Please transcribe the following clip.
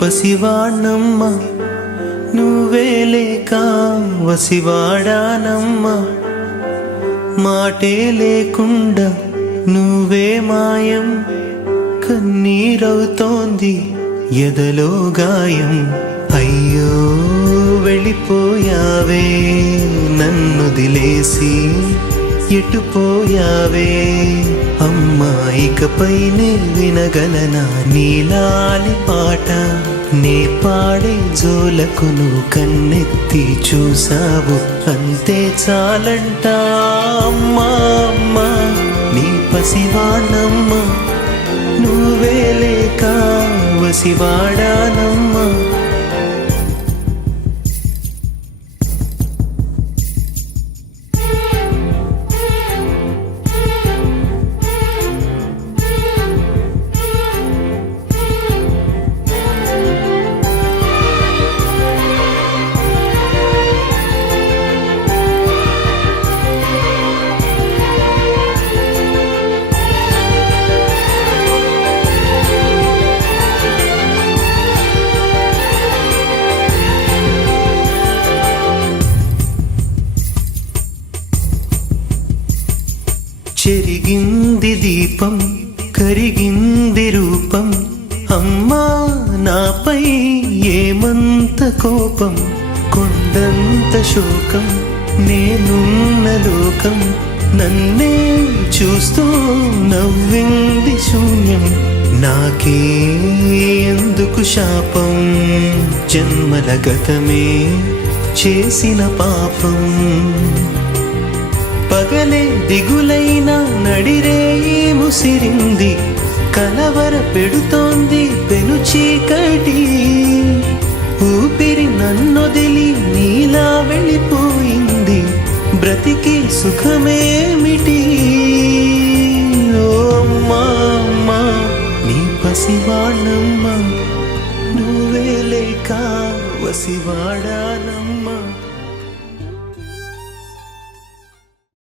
పసివాణమ్మ నువ్వే లేక వసివాడానమ్మా మాటే లేకుండా నువ్వే మాయం కన్నీరవుతోంది ఎదలో గాయం అయ్యో వెళ్ళిపోయావే నన్నుదిలేసి ఎటుపోయావే అమ్మా ఇకపైనే వినగలనా నీలాలి పాట నే పాడే జోలకు నువ్వు కన్నెత్తి చూసావు అంతే చాలంట అమ్మా అమ్మా నీ పసివాణమ్మ నువ్వే లేక వసివాడానమ్మా చెరిగింది దీపం కరిగింది రూపం అమ్మా నాపై ఏమంత కోపం కొండంత శోకం నేనున్న లోకం నన్నే చూస్తూ నవ్వింది శూన్యం నాకే ఎందుకు శాపం జన్మల గతమే చేసిన పాపం పగలే దిగులైనా నడిరేయి ముసిరింది కలవర పెడుతోంది పెను చీకటి ఊపిరి నన్నొదిలి నీలా వెళ్ళిపోయింది బ్రతికి సుఖమేమిటి ఓ అమ్మా అమ్మా నీ పసివాణమ్మ నువ్వే లేక వసివాడానమ్మ